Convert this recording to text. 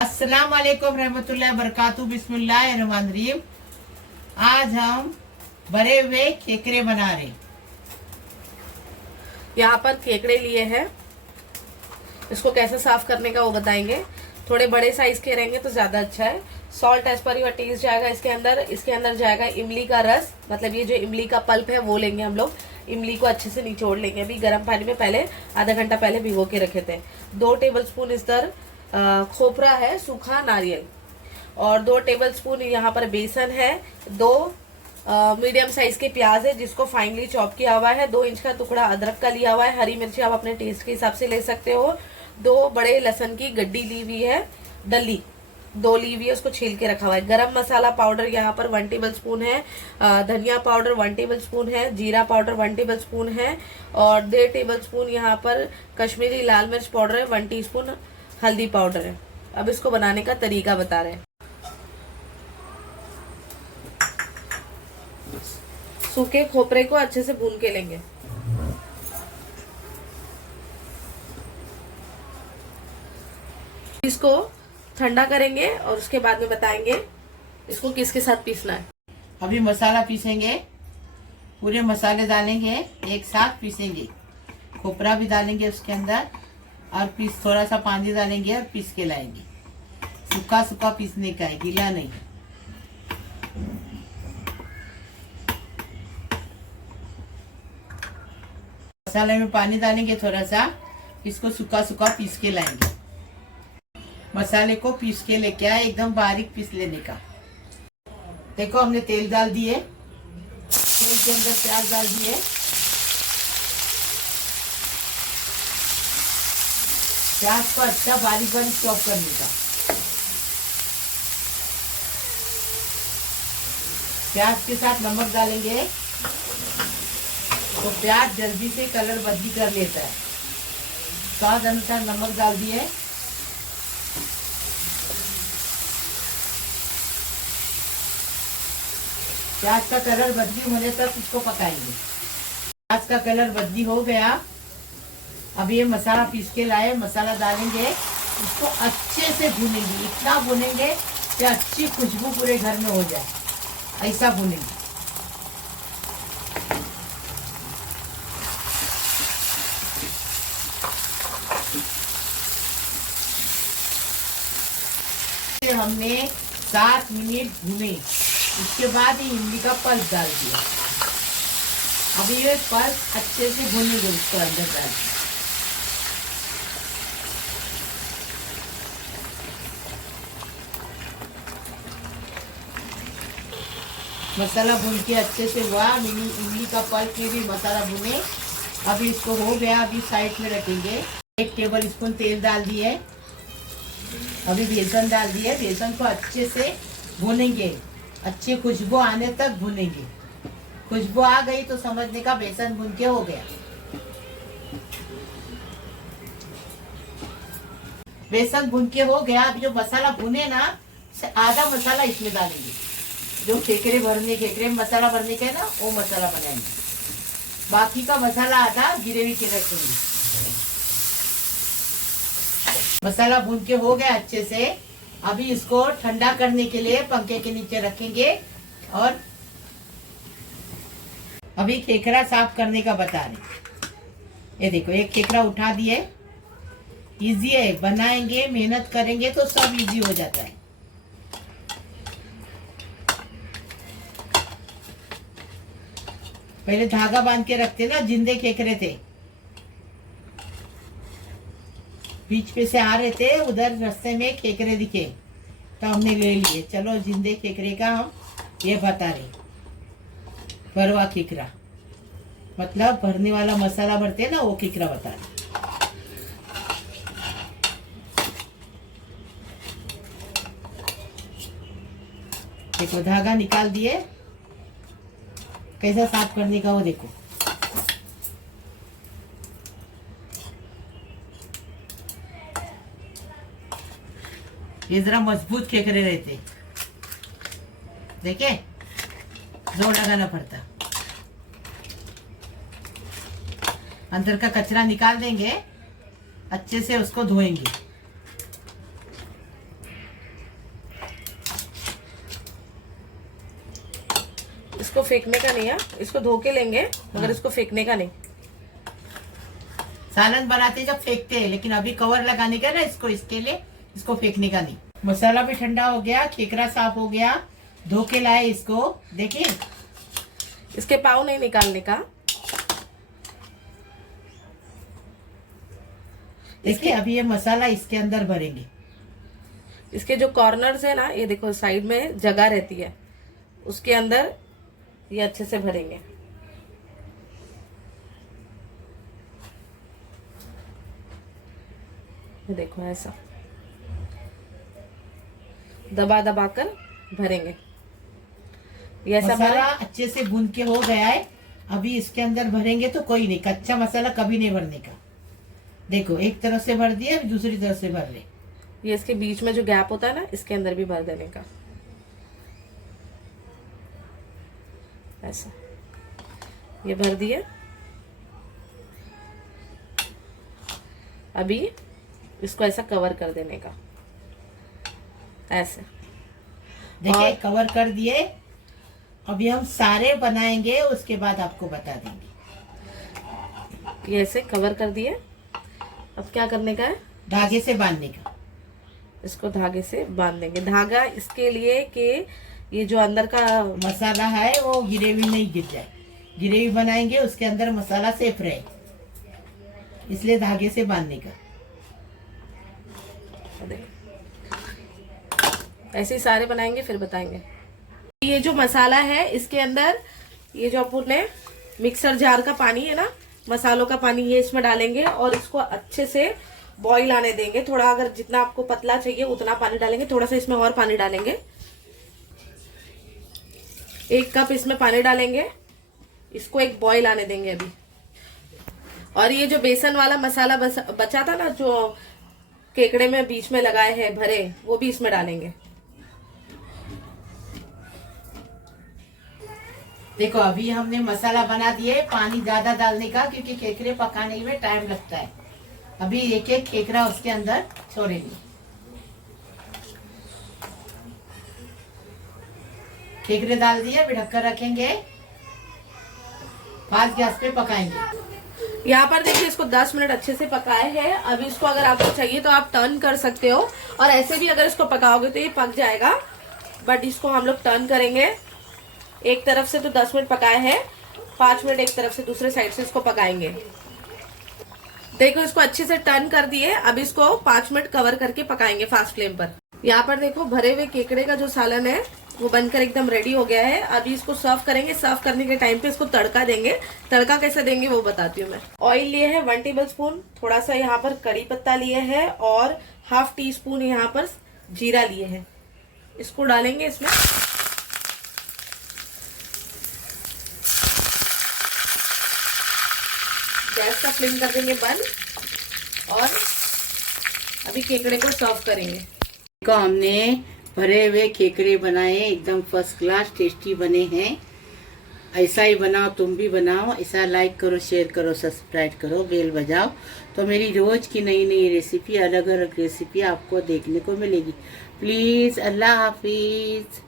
अस्सलाम वालेकुम रहमतुल्लाहि बरकातहू। बिस्मिल्लाहिर्रहमानिर्रहीम। आज हम भरे हुए केकरे बना रहे। यहाँ पर केकड़े लिए हैं, इसको कैसे साफ करने का वो बताएंगे। थोड़े बड़े साइज के रहेंगे तो ज्यादा अच्छा है। Salt as per your taste जाएगा इसके अंदर जाएगा इमली का रस, मतलब ये जो इमली का पल्प है वो लेंगे हम लोग। इमली को अच्छे से निचोड़ लेंगे। अभी गर्म पानी में पहले आधा घंटा पहले भिगो के रखे थे। 2 टेबलस्पून इधर खोपरा है, सूखा नारियल, और 2 टेबलस्पून यहाँ पर बेसन है। 2 मीडियम साइज के प्याज है जिसको फाइनली चॉप किया हुआ है। 2 इंच का टुकड़ा अदरक का लिया हुआ है। हरी मिर्ची आप अपने टेस्ट के हिसाब से ले सकते हो। 2 बड़े लहसुन की गड्डी ली हुई है, डली 2 ली हुई है, उसको छील के रखा हुआ है। गरम मसाला पाउडर यहाँ पर 1 टेबलस्पून है। धनिया पाउडर 1 टेबलस्पून है। जीरा पाउडर 1 टेबलस्पून है। और 1.5 टेबलस्पून यहाँ पर कश्मीरी लाल मिर्च पाउडर है। 1 टीस्पून हल्दी पाउडर है। अब इसको बनाने का तरीका बता रहे हैं। सूखे खोपरे को अच्छे से भून के लेंगे। इसको ठंडा करेंगे और उसके बाद में बताएंगे इसको किसके साथ पीसना है। अभी मसाला पीसेंगे, पूरे मसाले डालेंगे, एक साथ पीसेंगे। खोपरा भी डालेंगे उसके अंदर, और थोड़ा सा पानी डालेंगे और पीस के लाएंगे। सूखा सूखा पीसने का है, गीला नहीं। मसाले में पानी डालेंगे थोड़ा सा, इसको सूखा सूखा पीस के लाएंगे। मसाले को पीस के लेके आए, एकदम बारीक पीस लेने का। देखो हमने तेल डाल दिए, तेल के अंदर प्याज डाल दिए। प्याज को अच्छा बारीक बारीक चॉप करने का। प्याज के साथ नमक डालेंगे तो प्याज जल्दी से कलर बदली कर लेता है। स्वाद अनुसार नमक डाल दिए। प्याज का कलर बदली होने तक इसको पकाएंगे। प्याज का कलर बदली हो गया, अब ये मसाला पीस के लाए, मसाला डालेंगे, इसको अच्छे से भूनेंगे। इतना भूनेंगे कि अच्छी खुशबू पूरे घर में हो जाए, ऐसा भूनेंगे। हमने 7 मिनट भूने, उसके बाद ही इमली का पल्प डाल दिया। अभी ये पल्प अच्छे से भूनेंगे, उसको अंदर डाल दिया। मसाला भून के अच्छे से हुआ, इमली का पल्प में भी मसाला भुने। अभी इसको हो गया, अभी साइड में रखेंगे। 1 टेबल स्पून तेल डाल दिए। अभी बेसन डाल दिए। बेसन को अच्छे से भूनेंगे, अच्छी खुशबू आने तक भूनेंगे। खुशबू आ गई तो समझने का बेसन भून के हो गया। बेसन भून के हो गया। अभी जो मसाला भुने ना, आधा मसाला इसमें डालेंगे। जो केकरे में मसाला भरने का है ना, वो मसाला बनाएंगे। बाकी का मसाला आधा ग्रेवी के रखेंगे। मसाला भून के हो गया अच्छे से। अभी इसको ठंडा करने के लिए पंखे के नीचे रखेंगे। और अभी केकरा साफ करने का बता रहे। ये देखो, एक केकरा उठा दिए। इजी है, बनाएंगे, मेहनत करेंगे तो सब इजी हो जाता है। पहले धागा बांध के रखते ना, जिंदे केकरे थे, बीच पे से आ रहे थे, उधर रास्ते में केकरे दिखे तो हमने ले लिए। चलो जिंदे केकरे का हम ये बता रहे। भरवा केकरा मतलब भरने वाला मसाला भरते हैं ना, वो केकरा बता रहे। देखो धागा निकाल दिए, कैसा साफ करने का वो देखो। ये जरा मजबूत केकरे रहते, देखे, जोर लगाना पड़ता। अंदर का कचरा निकाल देंगे, अच्छे से उसको धोएंगे। फेंकने का नहीं है, इसको धो के लेंगे मगर इसको फेंकने का नहीं। सालन बनाते जब फेंकते हैं, लेकिन अभी कवर लगाने का ना इसको, इसके लिए इसको फेंकने का नहीं। मसाला भी ठंडा हो गया, खेकरा साफ हो गया, धो के लाए इसको। देखिए इसके पाव नहीं निकालने का। देखिए अभी ये मसाला इसके अंदर भरेंगे। इसके जो कॉर्नर्स है ना, ये देखो साइड में जगह रहती है, उसके अंदर ये अच्छे से भरेंगे। ये देखो ऐसा दबा दबा कर भरेंगे। ये ऐसा मसाला अच्छे से भून के हो गया है, अभी इसके अंदर भरेंगे तो कोई नहीं, कच्चा मसाला कभी नहीं भरने का। देखो एक तरफ से भर दिया, अभी दूसरी तरफ से भर रहे। ये इसके बीच में जो गैप होता है ना, इसके अंदर भी भर देने का। ऐसा ये भर दिए। अभी इसको ऐसा कवर कर देने का, ऐसे। देखिए कवर कर दिए। अभी हम सारे बनाएंगे, उसके बाद आपको बता देंगे। ये ऐसे कवर कर दिए। अब क्या करने का है? धागे से बांधने का। इसको धागे से बांध देंगे। धागा इसके लिए कि ये जो अंदर का मसाला है वो ग्रेवी नहीं गिर जाए। ग्रेवी बनाएंगे उसके अंदर मसाला सेफ रहे, इसलिए धागे से बांधने का। ऐसे ही सारे बनाएंगे फिर बताएंगे। ये जो मसाला है इसके अंदर, ये जो अपने मिक्सर जार का पानी है ना, मसालों का पानी, ये इसमें डालेंगे और इसको अच्छे से बॉईल आने देंगे। थोड़ा अगर जितना आपको पतला चाहिए उतना पानी डालेंगे, थोड़ा सा इसमें और पानी डालेंगे। 1 कप इसमें पानी डालेंगे, इसको एक बॉईल आने देंगे अभी। और ये जो बेसन वाला मसाला बचा था ना, जो केकड़े में बीच में लगाए हैं भरे, वो भी इसमें डालेंगे। देखो अभी हमने मसाला बना दिए, पानी ज्यादा डालने का क्योंकि केकड़े पकाने में टाइम लगता है। अभी एक एक केकड़ा उसके अंदर छोड़ेंगे। केकड़े डाल दिए, अभी ढककर रखेंगे, फास्ट गैस पे पकाएंगे। यहाँ पर देखिए इसको 10 मिनट अच्छे से पकाए हैं। अभी इसको अगर आपको चाहिए तो आप टर्न कर सकते हो, और ऐसे भी अगर इसको पकाओगे तो ये पक जाएगा। बट इसको हम लोग टर्न करेंगे। एक तरफ से तो 10 मिनट पकाए हैं, 5 मिनट एक तरफ से दूसरे साइड से इसको पकाएंगे। देखो इसको अच्छे से टर्न कर दिए। अब इसको 5 मिनट कवर करके पकाएंगे फास्ट फ्लेम पर। यहाँ पर देखो भरे हुए केकड़े का जो सालन है वो बनकर एकदम रेडी हो गया है। अभी इसको सर्व करेंगे। सर्व करने के टाइम पे इसको तड़का देंगे। तड़का कैसे देंगे वो बताती हूँ मैं। ऑयल लिए है 1 टेबल स्पून, थोड़ा सा यहाँ पर कड़ी पत्ता लिए है और ½ टी स्पून यहाँ पर जीरा लिए है। इसको डालेंगे इसमें। गैस का फ्लेम कर देंगे बंद और अभी केकड़े को सर्व करेंगे। देखो हमने भरे हुए केकड़े बनाए, एकदम फर्स्ट क्लास टेस्टी बने हैं। ऐसा ही बनाओ, तुम भी बनाओ। ऐसा लाइक करो, शेयर करो, सब्सक्राइब करो, बेल बजाओ, तो मेरी रोज की नई नई रेसिपी, अलग अलग रेसिपी आपको देखने को मिलेगी। प्लीज, अल्लाह हाफिज।